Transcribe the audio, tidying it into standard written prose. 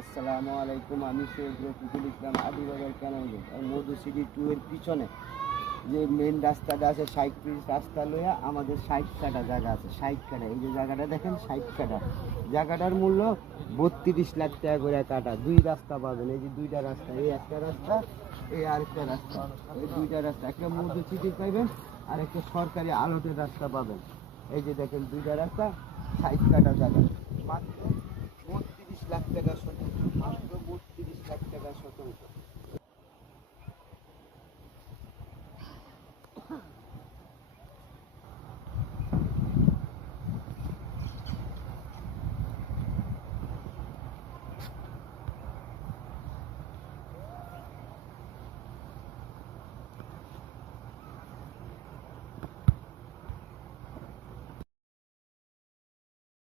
আসসালামু আলাইকুম, আমি সৈয়দ রফিকুল ইসলাম, আদিবাজার ক্যানালগেট আর মধু সিটি 2 এর পিছনে যে মেন রাস্তাটা আছে 60 ফিট রাস্তা লইয়া আমাদের 60 কাঠা জায়গা আছে। 60 কাঠা, এই যে জায়গাটা দেখেন 60 কাঠা, জায়গাটার মূল্য 32 লাখ টাকা করে কাটা। দুই রাস্তা পাবেন, এই যে দুইটা রাস্তা, এই একটা রাস্তা, এই আরেকটা রাস্তা, এই দুইটা রাস্তা, একটা মধু সিটি পাবেন আর একটা সরকারি আলোটের রাস্তা পাবেন। এই যে দেখেন দুইটা রাস্তা, 60 কাঠা জায়গা, মাত্র 32 লাখ টাকা সঠিক